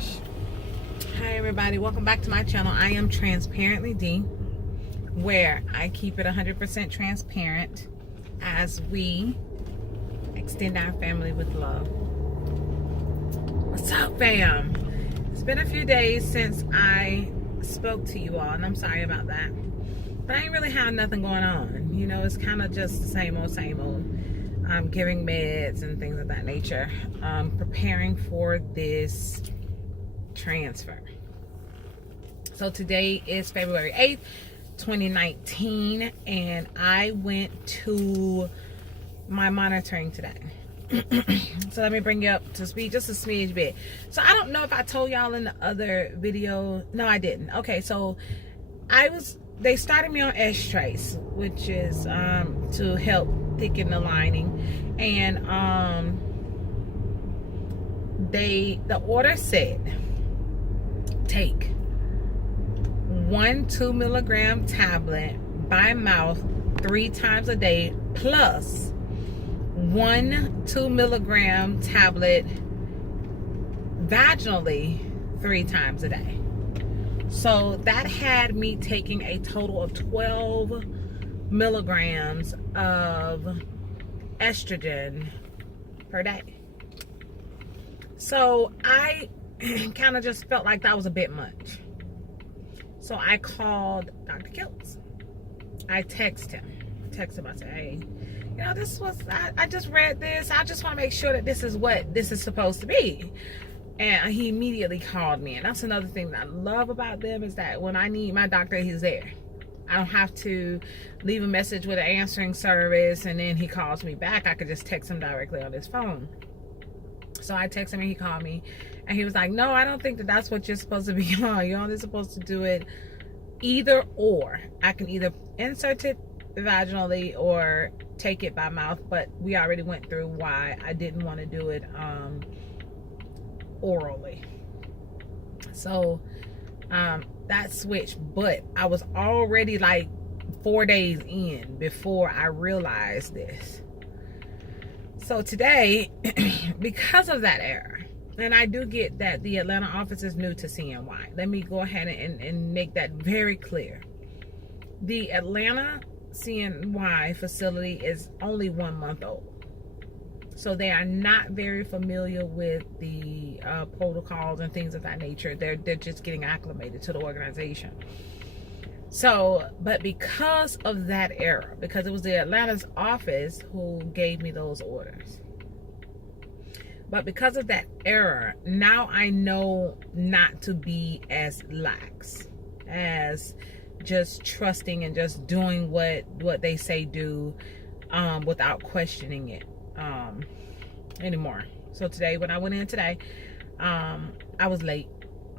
Hi everybody, welcome back to my channel. I am Transparently D, where I keep it 100% transparent as we extend our family with love. What's up, fam? It's been a few days since I spoke to you all, and I'm sorry about that. But I ain't really had nothing going on. You know, it's kind of just the same old, same old. I'm giving meds and things of that nature. Preparing for this transfer. So today is February 8th, 2019, and I went to my monitoring today. So let me bring you up to speed just a smidge bit. So I don't know if I told y'all in the other video. No, I didn't. Okay, so they started me on S-Trace, which is to help thicken the lining, and the order said take 1 2-milligram tablet by mouth 3 times a day, plus 1 2-milligram tablet vaginally 3 times a day. So that had me taking a total of 12 milligrams of estrogen per day. So I kind of just felt like that was a bit much. So I called Dr. Kiltz. I texted him. I said, hey, you know, I just read this. I just want to make sure that this is what this is supposed to be. And he immediately called me. And that's another thing that I love about them, is that when I need my doctor, he's there. I don't have to leave a message with an answering service and then he calls me back. I could just text him directly on his phone. So I texted him and he called me. And he was like, no, I don't think that that's what you're supposed to be on. You're only supposed to do it either or. I can either insert it vaginally or take it by mouth. But we already went through why I didn't want to do it orally. So that switched, but I was already like 4 days in before I realized this. So today, because of that error, and I do get that the Atlanta office is new to CNY. Let me go ahead and make that very clear. The Atlanta CNY facility is only 1 month old. So they are not very familiar with the protocols and things of that nature. They're just getting acclimated to the organization. So, but because of that error, because it was the Atlanta's office who gave me those orders. But because of that error, now I know not to be as lax, as just trusting and just doing what they say do without questioning it anymore. So today, when I went in today, I was late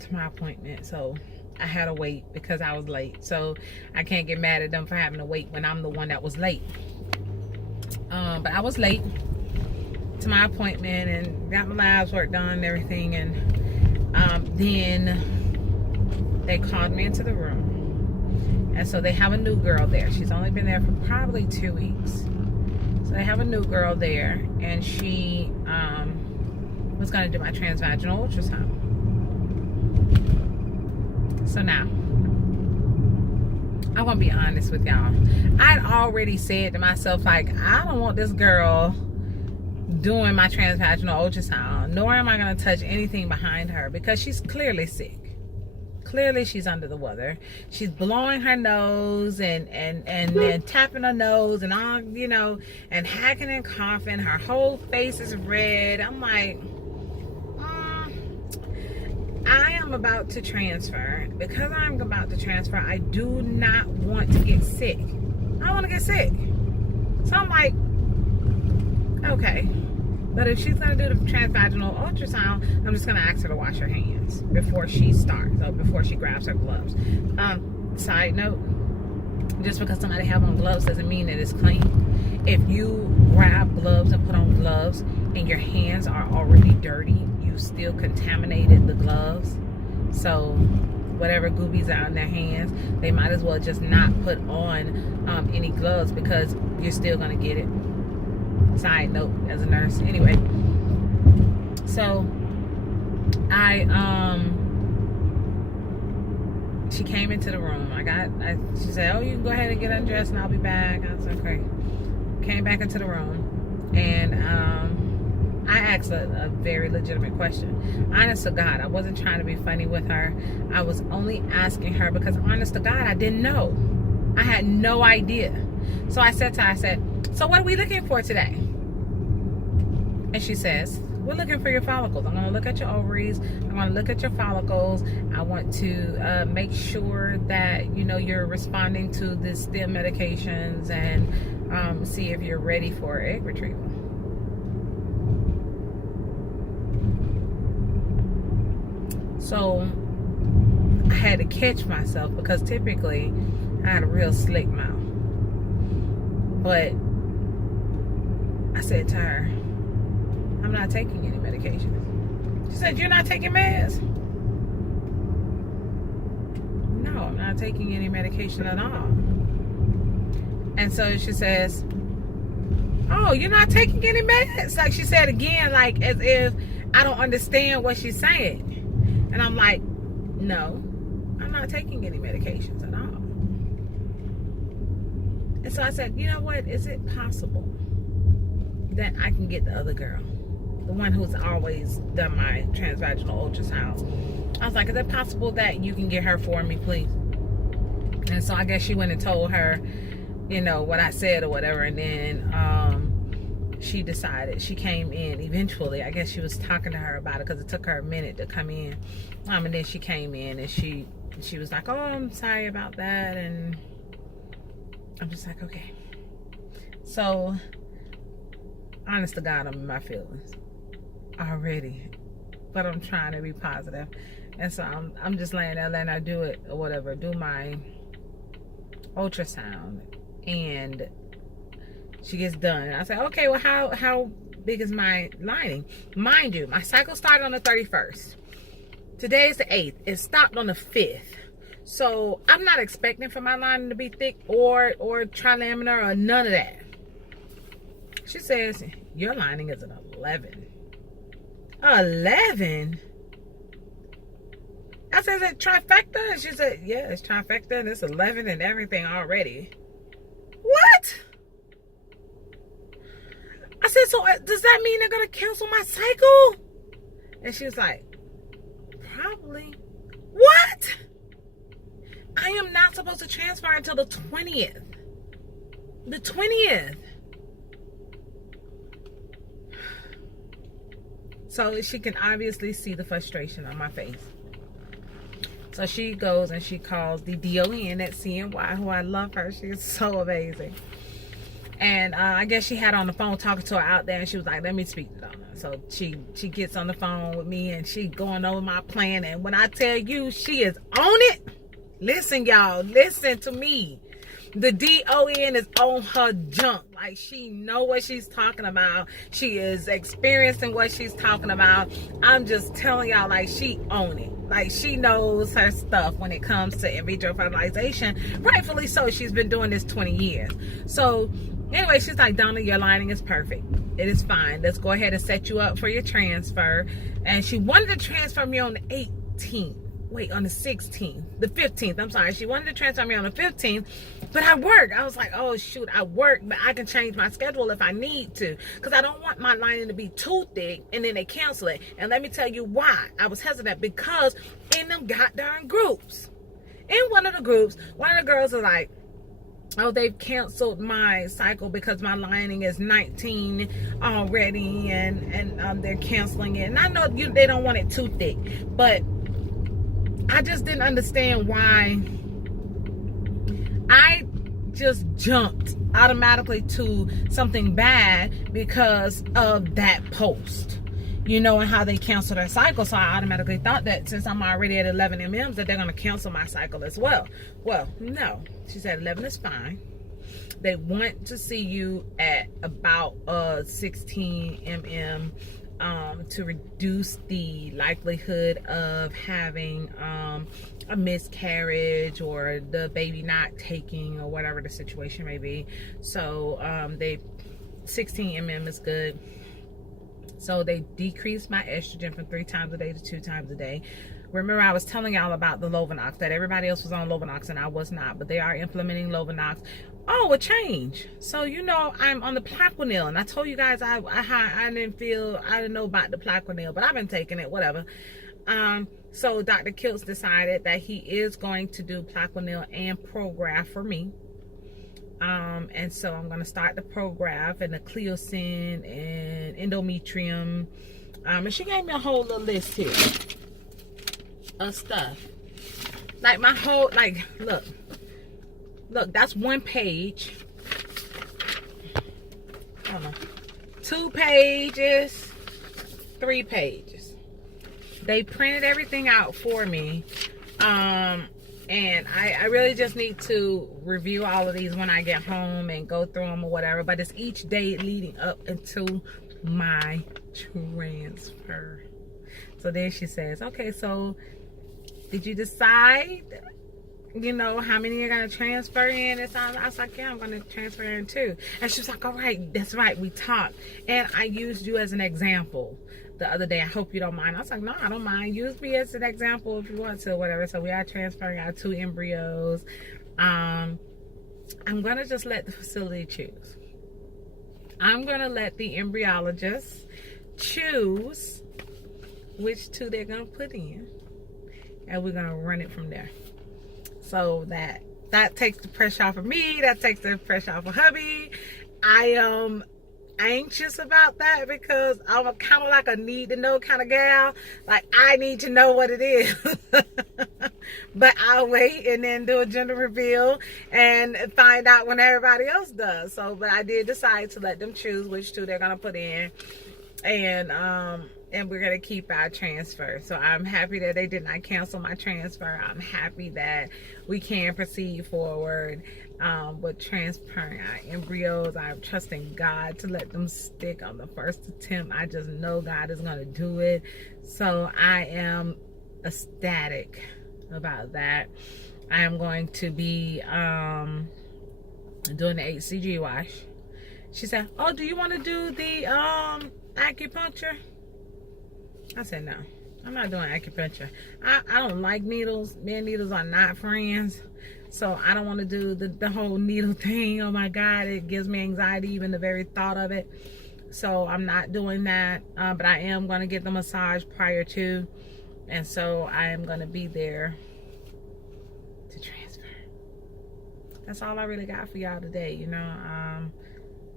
to my appointment. So I had to wait because I was late. So I can't get mad at them for having to wait when I'm the one that was late. But I was late to my appointment and got my labs work done and everything. And then they called me into the room. And so they have a new girl there. She's only been there for probably 2 weeks. So they have a new girl there, and she was going to do my transvaginal ultrasound. So now, I want to be honest with y'all. I'd already said to myself, like, I don't want this girl doing my transvaginal ultrasound, nor am I going to touch anything behind her, because she's clearly sick. Clearly she's under the weather. She's blowing her nose and then tapping her nose and all, you know, and hacking and coughing. Her whole face is red. I'm like, I am about to transfer. Because I'm about to transfer, I do not want to get sick. I don't want to get sick. So I'm like, okay. But if she's going to do the transvaginal ultrasound, I'm just going to ask her to wash her hands before she starts, or before she grabs her gloves. Side note, just because somebody have on gloves doesn't mean that it's clean. If you grab gloves and put on gloves and your hands are already dirty, you still contaminated the gloves. So whatever goobies are on their hands, they might as well just not put on any gloves, because you're still going to get it. Side note, as a nurse. Anyway, so she came into the room. She said, oh, you can go ahead and get undressed and I'll be back. I was like, okay. Came back into the room, and I asked a very legitimate question. Honest to God, I wasn't trying to be funny with her. I was only asking her because, honest to God, I didn't know. I had no idea. So I said to her, so what are we looking for today? And she says, we're looking for your follicles. I'm going to look at your ovaries. I'm going to look at your follicles. I want to make sure that, you're responding to the stem medications and see if you're ready for egg retrieval. So I had to catch myself because typically I had a real slick mouth. But I said to her, I'm not taking any medications. She said, you're not taking meds? No, I'm not taking any medication at all. And so she says, oh, you're not taking any meds? Like she said again, like as if I don't understand what she's saying. And I'm like, no, I'm not taking any medications at all. And so I said, you know what? Is it possible that I can get the other girl? The one who's always done my transvaginal ultrasound. I was like, is it possible that you can get her for me, please? And so I guess she went and told her, what I said or whatever. And then she decided, she came in eventually. I guess she was talking to her about it because it took her a minute to come in. And then she came in and she was like, oh, I'm sorry about that. And I'm just like, okay. So, honest to God, I'm in my feelings already, but I'm trying to be positive. And so I'm just laying there, letting her do it or whatever, do my ultrasound, and she gets done. And I say, okay, well, how big is my lining? Mind you, my cycle started on the 31st. Today's the 8th. It stopped on the 5th. So I'm not expecting for my lining to be thick or trilaminar or none of that. She says, your lining is an 11. 11? I said, is it trifecta? And she said, yeah, it's trifecta and it's 11 and everything already. What? I said, so does that mean they're going to cancel my cycle? And she was like, probably. What? I am not supposed to transfer until the 20th. The 20th. So she can obviously see the frustration on my face. So she goes and she calls the DON at CNY, who I love her. She is so amazing. And I guess she had on the phone talking to her out there, and she was like, let me speak to Donna. So she gets on the phone with me, and she going over my plan. And when I tell you she is on it, listen, y'all, listen to me. The DON is on her junk. Like, she know what she's talking about. She is experiencing what she's talking about. I'm just telling y'all, like, she own it. Like, she knows her stuff when it comes to in vitro fertilization. Rightfully so. She's been doing this 20 years. So anyway, she's like, Donna, your lining is perfect. It is fine. Let's go ahead and set you up for your transfer. And she wanted to transfer me on the 18th. Wait, on the 16th, the 15th, I'm sorry. She wanted to transfer me on the 15th, but I work. I was like, oh shoot, I work, but I can change my schedule if I need to, because I don't want my lining to be too thick and then they cancel it. And let me tell you why I was hesitant, because in them goddamn groups, in one of the groups, one of the girls is like, oh, they've canceled my cycle because my lining is 19 already, and they're canceling it. And I know they don't want it too thick, but I just didn't understand why I just jumped automatically to something bad because of that post, and how they canceled their cycle. So I automatically thought that since I'm already at 11 MMs that they're going to cancel my cycle as well. Well, no. She said 11 is fine. They want to see you at about 16 mm to reduce the likelihood of having a miscarriage or the baby not taking or whatever the situation may be. So 16 mm is good. So they decreased my estrogen from 3 times a day to 2 times a day. Remember, I was telling y'all about the Lovenox, that everybody else was on Lovenox and I was not, but they are implementing Lovenox. Oh, a change. So, you know, I'm on the Plaquenil, and I told you guys I didn't know about the Plaquenil, but I've been taking it, whatever. So Dr. Kiltz decided that he is going to do Plaquenil and Prograf for me. And so I'm going to start the Prograf and the Cleocin and endometrium. And she gave me a whole little list here of stuff. Like my whole, like, look, that's 1 page. Hold on. 2 pages, 3 pages. They printed everything out for me. And I really just need to review all of these when I get home and go through them or whatever. But it's each day leading up into my transfer. So then she says, okay, so did you decide, you know, how many you're going to transfer in? I was like, yeah, I'm going to transfer in 2. And she was like, all right, that's right, we talked. And I used you as an example the other day. I hope you don't mind. I was like, no, I don't mind. Use me as an example if you want to, whatever. So we are transferring our 2 embryos. I'm going to just let the facility choose. I'm going to let the embryologist choose which 2 they're going to put in. And we're going to run it from there. So that takes the pressure off of me. That takes the pressure off of hubby. I am anxious about that because I'm kind of like a need to know kind of gal. Like, I need to know what it is. But I'll wait and then do a gender reveal and find out when everybody else does. So, but I did decide to let them choose which 2 they're going to put in. And we're going to keep our transfer. So I'm happy that they did not cancel my transfer. I'm happy that we can proceed forward with transferring our embryos. I'm trusting God to let them stick on the first attempt. I just know God is going to do it. So I am ecstatic about that. I am going to be doing the HCG wash. She said, oh, do you want to do the acupuncture? I said, no, I'm not doing acupuncture. I don't like needles. Me and needles are not friends. So I don't want to do the whole needle thing. Oh my God, it gives me anxiety, even the very thought of it. So I'm not doing that. But I am going to get the massage prior to. And so I am going to be there to transfer. That's all I really got for y'all today. You know,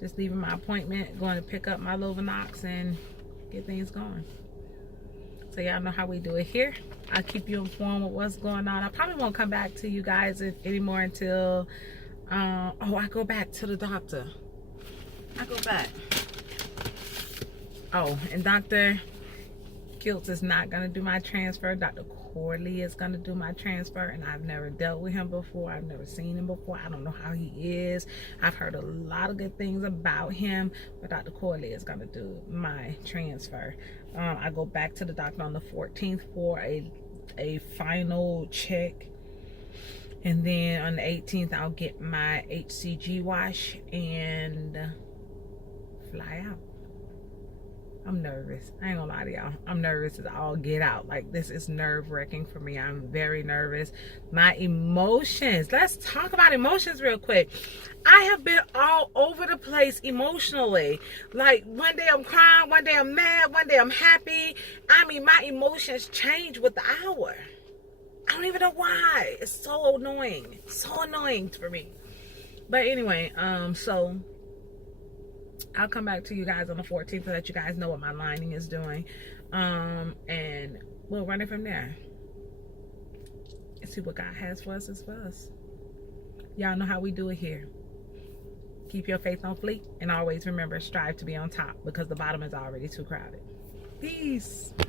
just leaving my appointment, going to pick up my Lovenox and get things going. So y'all know how we do it here. I'll keep you informed with what's going on. I probably won't come back to you guys anymore until I go back to the doctor. I go back. Oh, and Dr. Kiltz is not going to do my transfer. Dr. Corley is going to do my transfer, and I've never dealt with him before. I've never seen him before. I don't know how he is. I've heard a lot of good things about him, but Dr. Corley is going to do my transfer. I go back to the doctor on the 14th for a final check, and then on the 18th I'll get my HCG wash and fly out. I'm nervous. I ain't gonna lie to y'all. I'm nervous as all get out. Like, this is nerve-wracking for me. I'm very nervous. My emotions. Let's talk about emotions real quick. I have been all over the place emotionally. Like, one day I'm crying, one day I'm mad, one day I'm happy. I mean, my emotions change with the hour. I don't even know why. It's so annoying. So annoying for me. But anyway, so I'll come back to you guys on the 14th to let you guys know what my lining is doing. And we'll run it from there. And see what God has for us is for us. Y'all know how we do it here. Keep your faith on fleek, and always remember, strive to be on top, because the bottom is already too crowded. Peace.